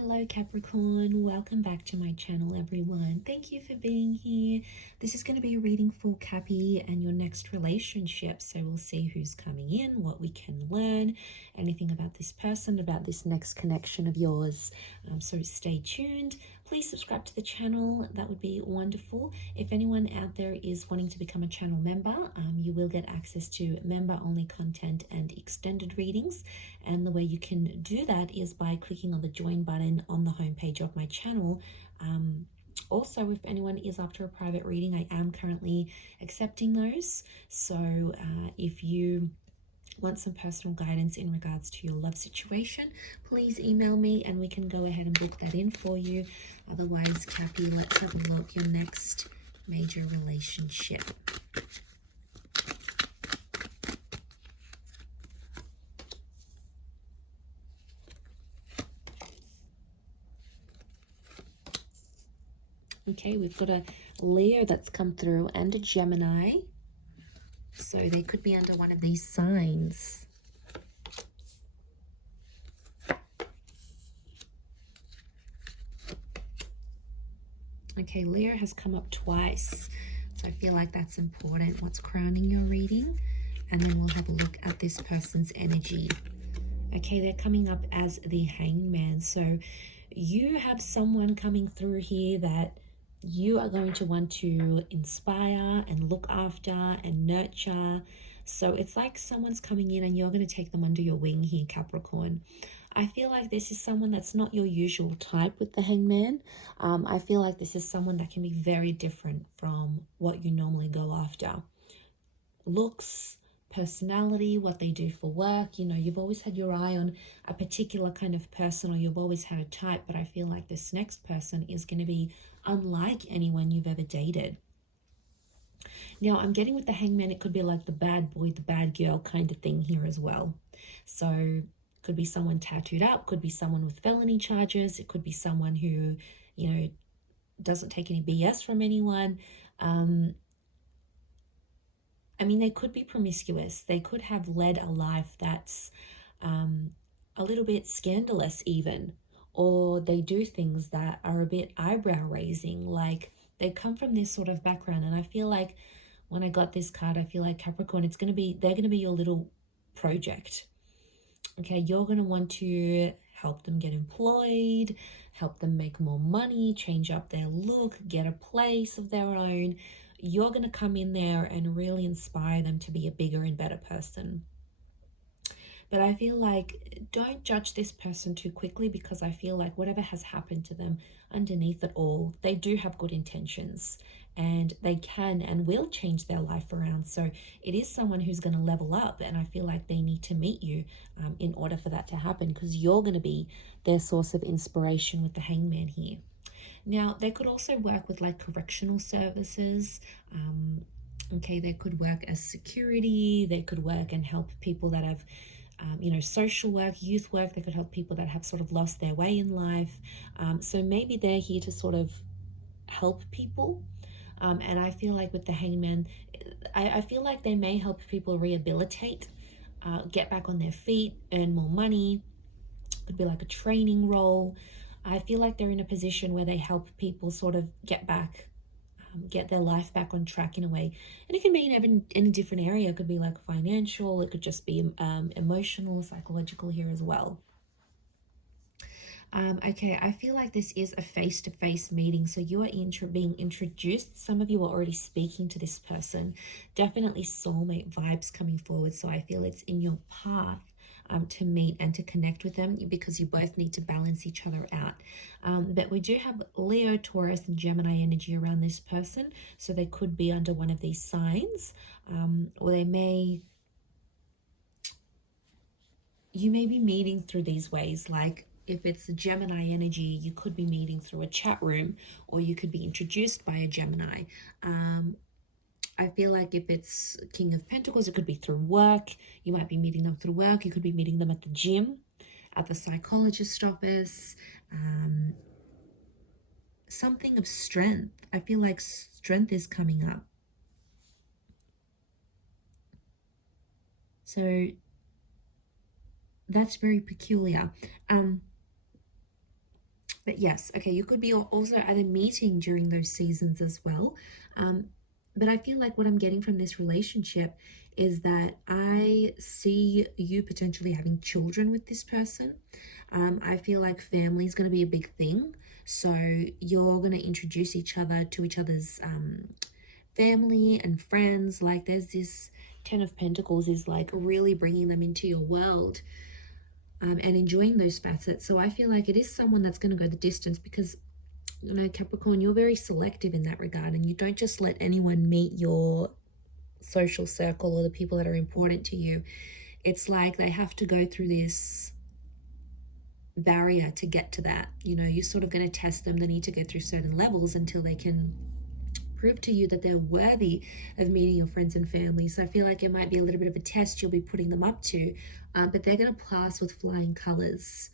Hello Capricorn, welcome back to my channel everyone. Thank you for being here. This is going to be a reading for Cappy and your next relationship. So we'll see who's coming in, what we can learn, anything about this person, about this next connection of yours. So stay tuned. Please subscribe to the channel. That would be wonderful. If anyone out there is wanting to become a channel member, you will get access to member-only content and extended readings. And the way you can do that is by clicking on the join button on the homepage of my channel. Also, if anyone is after a private reading, I am currently accepting those. So if you want some personal guidance in regards to your love situation, please email me and we can go ahead and book that in for you. Otherwise, Cappy, let's have a look. Your next major relationship. Okay, we've got a Leo that's come through and a Gemini. So they could be under one of these signs. Okay, Leo has come up twice. So I feel like that's important. What's crowning your reading? And then we'll have a look at this person's energy. Okay, they're coming up as the Hangman. So you have someone coming through here that you are going to want to inspire and look after and nurture. So it's like someone's coming in and you're going to take them under your wing here, Capricorn. I feel like this is someone that's not your usual type with the Hangman. I feel like this is someone that can be very different from what you normally go after. Looks, personality, what they do for work. You know, you've always had your eye on a particular kind of person, or you've always had a type, but I feel like this next person is going to be unlike anyone you've ever dated. Now, I'm getting with the Hangman, it could be like the bad boy, the bad girl kind of thing here as well. So could be someone tattooed up, could be someone with felony charges, it could be someone who, you know, doesn't take any BS from anyone. I mean, they could be promiscuous. They could have led a life that's a little bit scandalous even, or they do things that are a bit eyebrow raising. Like they come from this sort of background. And I feel like when I got this card, I feel like Capricorn, they're going to be your little project. Okay, you're going to want to help them get employed, help them make more money, change up their look, get a place of their own. You're going to come in there and really inspire them to be a bigger and better person. But I feel like don't judge this person too quickly, because I feel like whatever has happened to them, underneath it all, they do have good intentions and they can and will change their life around. So it is someone who's going to level up, and I feel like they need to meet you in order for that to happen, because you're going to be their source of inspiration with the Hangman here. Now, they could also work with like correctional services. Okay, they could work as security. They could work and help people that have you know, social work, youth work. They could help people that have sort of lost their way in life. So maybe they're here to sort of help people. And I feel like with the Hangman, I feel like they may help people rehabilitate, get back on their feet, earn more money. Could be like a training role. I feel like they're in a position where they help people sort of get back, get their life back on track in a way. And it can be in any different area. It could be like financial, it could just be emotional, psychological here as well. Okay, I feel like this is a face-to-face meeting. So you are being introduced. Some of you are already speaking to this person. Definitely soulmate vibes coming forward. So I feel it's in your path to meet and to connect with them, because you both need to balance each other out. But we do have Leo, Taurus, and Gemini energy around this person. So they could be under one of these signs, or you may be meeting through these ways. Like if it's a Gemini energy, you could be meeting through a chat room, or you could be introduced by a Gemini. I feel like if it's King of Pentacles, it could be through work. You might be meeting them through work. You could be meeting them at the gym, at the psychologist office. Something of strength. I feel like strength is coming up. So that's very peculiar. But yes, okay, you could be also at a meeting during those seasons as well. But I feel like what I'm getting from this relationship is that I see you potentially having children with this person. I feel like family is going to be a big thing. So you're going to introduce each other to each other's family and friends. Like there's this Ten of Pentacles is like really bringing them into your world, and enjoying those facets. So I feel like it is someone that's going to go the distance because, you know, Capricorn, you're very selective in that regard, and you don't just let anyone meet your social circle or the people that are important to you. It's like they have to go through this barrier to get to that. You know, you're sort of going to test them. They need to go through certain levels until they can prove to you that they're worthy of meeting your friends and family. So I feel like it might be a little bit of a test you'll be putting them up to, but they're going to pass with flying colors.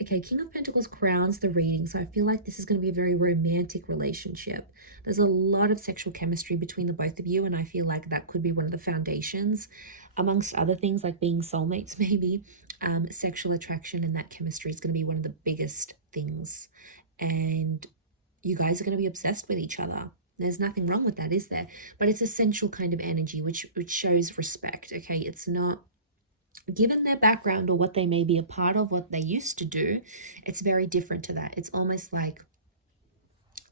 Okay, King of Pentacles crowns the reading, so I feel like this is going to be a very romantic relationship. There's a lot of sexual chemistry between the both of you, and I feel like that could be one of the foundations, amongst other things like being soulmates maybe. Sexual attraction and that chemistry is going to be one of the biggest things, and you guys are going to be obsessed with each other. There's nothing wrong with that, is there? But it's a sensual kind of energy, which shows respect, okay? It's not, given their background or what they may be a part of, what they used to do, it's very different to that. It's almost like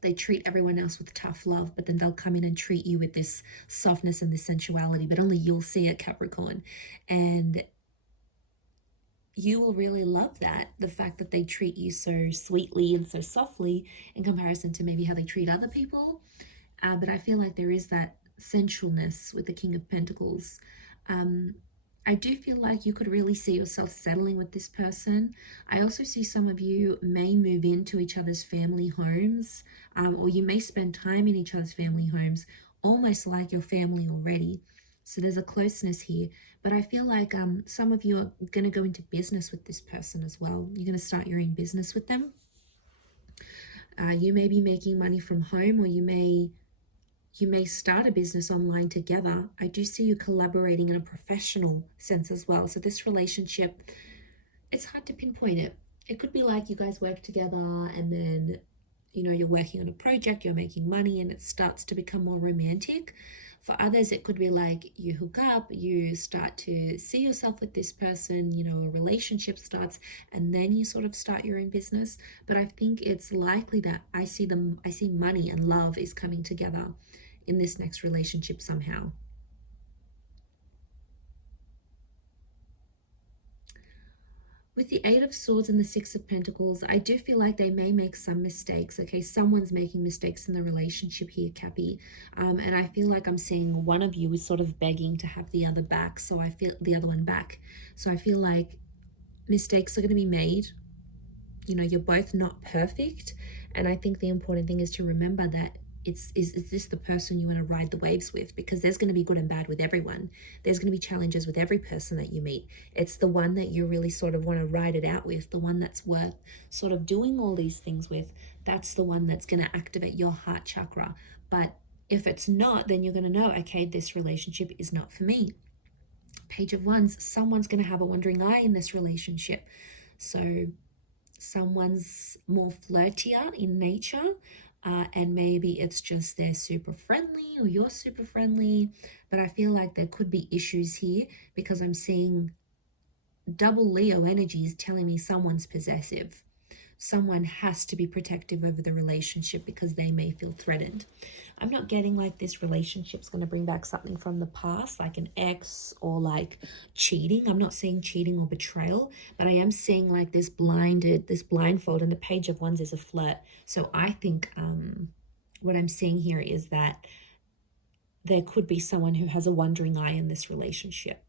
they treat everyone else with tough love, but then they'll come in and treat you with this softness and this sensuality, but only you'll see it, Capricorn. And you will really love that, the fact that they treat you so sweetly and so softly in comparison to maybe how they treat other people. But I feel like there is that sensualness with the King of Pentacles. I do feel like you could really see yourself settling with this person. I also see some of you may move into each other's family homes, or you may spend time in each other's family homes, almost like your family already. So there's a closeness here. But I feel like some of you are going to go into business with this person as well. You're going to start your own business with them. You may be making money from home, or you may start a business online together. I do see you collaborating in a professional sense as well. So this relationship, it's hard to pinpoint it. It could be like you guys work together and then, you know, you're working on a project, you're making money, and it starts to become more romantic. For others, it could be like you hook up, you start to see yourself with this person, you know, a relationship starts, and then you sort of start your own business. But I think it's likely that I see money and love is coming together in this next relationship somehow. With the Eight of Swords and the Six of Pentacles, I do feel like they may make some mistakes, okay? Someone's making mistakes in the relationship here, Cappy. And I feel like I'm seeing one of you is sort of begging to have the other back, so I feel the other one back. So I feel like mistakes are going to be made. You know, you're both not perfect. And I think the important thing is to remember that is this the person you want to ride the waves with? Because there's going to be good and bad with everyone. There's going to be challenges with every person that you meet. It's the one that you really sort of want to ride it out with, the one that's worth sort of doing all these things with. That's the one that's going to activate your heart chakra. But if it's not, then you're going to know, okay, this relationship is not for me. Page of Wands, someone's going to have a wandering eye in this relationship. So someone's more flirtier in nature, and maybe it's just they're super friendly or you're super friendly, but I feel like there could be issues here because I'm seeing double Leo energies telling me someone's possessive. Someone has to be protective over the relationship because they may feel threatened. I'm not getting like this relationship's going to bring back something from the past, like an ex or like cheating. I'm not seeing cheating or betrayal, but I am seeing like this blindfold, and the Page of Wands is a flirt. So I think what I'm seeing here is that there could be someone who has a wandering eye in this relationship.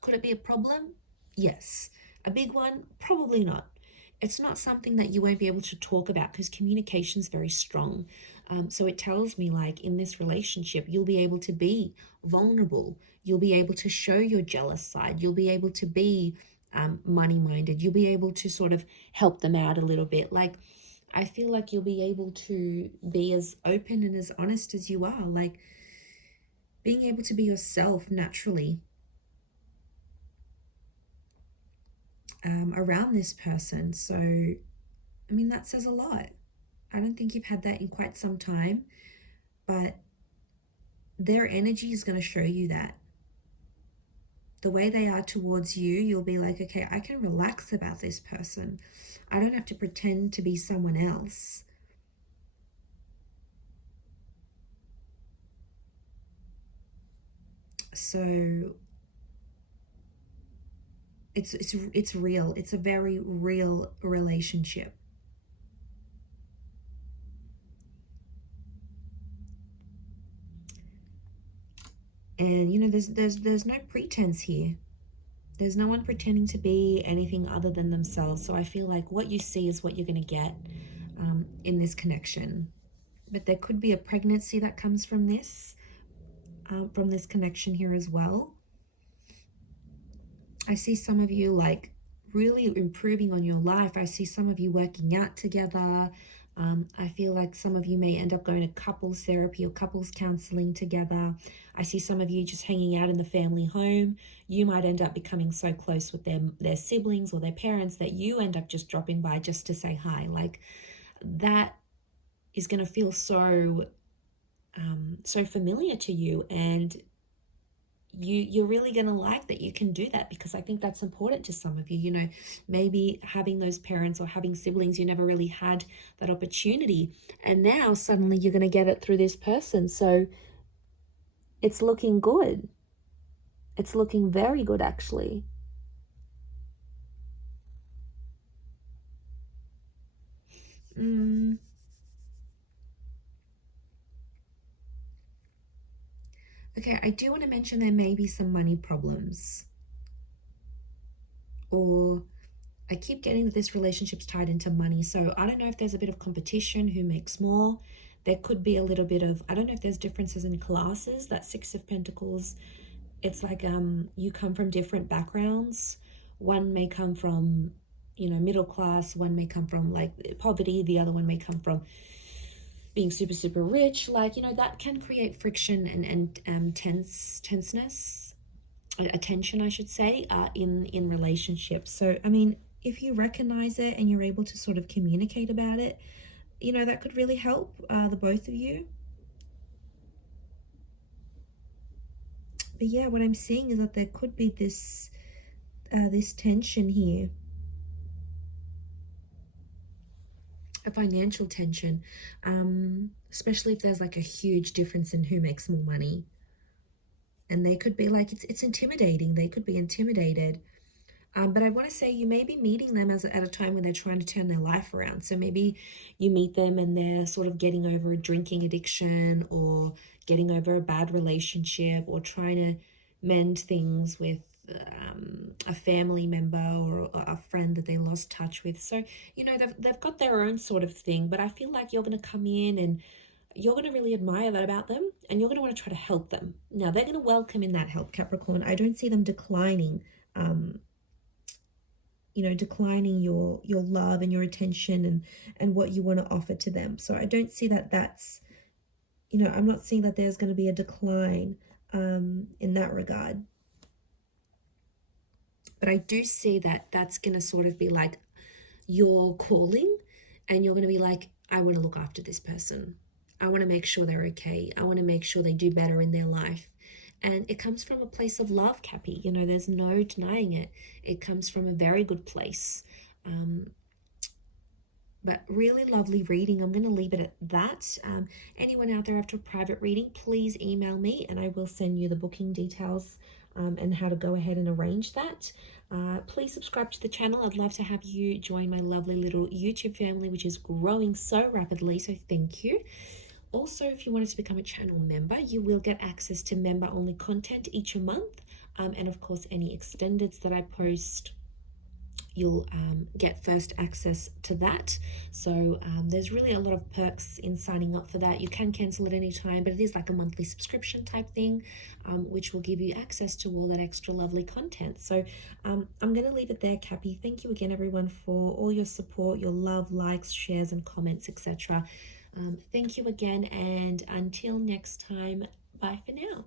Could it be a problem? Yes. A big one? Probably not. It's not something that you won't be able to talk about because communication is very strong. So it tells me like in this relationship, you'll be able to be vulnerable. You'll be able to show your jealous side. You'll be able to be money-minded. You'll be able to sort of help them out a little bit. Like, I feel like you'll be able to be as open and as honest as you are. Like, being able to be yourself naturally around this person. So I mean, that says a lot. I don't think you've had that in quite some time, but their energy is going to show you that. The way they are towards you, you'll be like, okay, I can relax about this person. I don't have to pretend to be someone else. So it's real. It's a very real relationship. And you know, there's no pretense here. There's no one pretending to be anything other than themselves. So I feel like what you see is what you're going to get in this connection. But there could be a pregnancy that comes from this connection here as well. I see some of you like really improving on your life. I see some of you working out together. I feel like some of you may end up going to couples therapy or couples counseling together. I see some of you just hanging out in the family home. You might end up becoming so close with their siblings or their parents that you end up just dropping by just to say hi. Like that is going to feel so familiar to you, and you're really going to like that you can do that, because I think that's important to some of you. You know, maybe having those parents or having siblings, you never really had that opportunity, and now suddenly you're going to get it through this person. So it's looking good. It's looking very good, actually. Okay, I do want to mention there may be some money problems, or I keep getting that this relationship's tied into money. So I don't know if there's a bit of competition, who makes more. There could be a little bit of, I don't know if there's differences in classes. That Six of Pentacles, it's like you come from different backgrounds. One may come from, you know, middle class. One may come from like poverty. The other one may come from being super, super rich. Like, you know, that can create friction and tenseness, attention, I should say, in relationships. So, I mean, if you recognize it and you're able to sort of communicate about it, you know, that could really help the both of you. But yeah, what I'm seeing is that there could be this tension here, a financial tension, especially if there's like a huge difference in who makes more money. And they could be like, it's intimidating. They could be intimidated. But I want to say you may be meeting them at a time when they're trying to turn their life around. So maybe you meet them and they're sort of getting over a drinking addiction, or getting over a bad relationship, or trying to mend things with a family member or a friend that they lost touch with. So, you know, they've got their own sort of thing, but I feel like you're going to come in and you're going to really admire that about them, and you're going to want to try to help them. Now, they're going to welcome in that help, Capricorn. I don't see them declining, you know, declining your love and your attention and what you want to offer to them. So I don't see that that's, you know, I'm not seeing that there's going to be a decline in that regard. But I do see that that's going to sort of be like your calling, and you're going to be like, I want to look after this person. I want to make sure they're okay. I want to make sure they do better in their life. And it comes from a place of love, Cappy. You know, there's no denying it. It comes from a very good place. But really lovely reading. I'm going to leave it at that. Anyone out there after a private reading, please email me and I will send you the booking details and how to go ahead and arrange that. Please subscribe to the channel. I'd love to have you join my lovely little YouTube family, which is growing so rapidly. So thank you. Also, if you wanted to become a channel member, you will get access to member-only content each month. And of course, any extendeds that I post, you'll get first access to that. So there's really a lot of perks in signing up for that. You can cancel at any time, but it is like a monthly subscription type thing, which will give you access to all that extra lovely content. So I'm going to leave it there, Cappy. Thank you again, everyone, for all your support, your love, likes, shares, and comments, etc. Thank you again, and until next time, bye for now.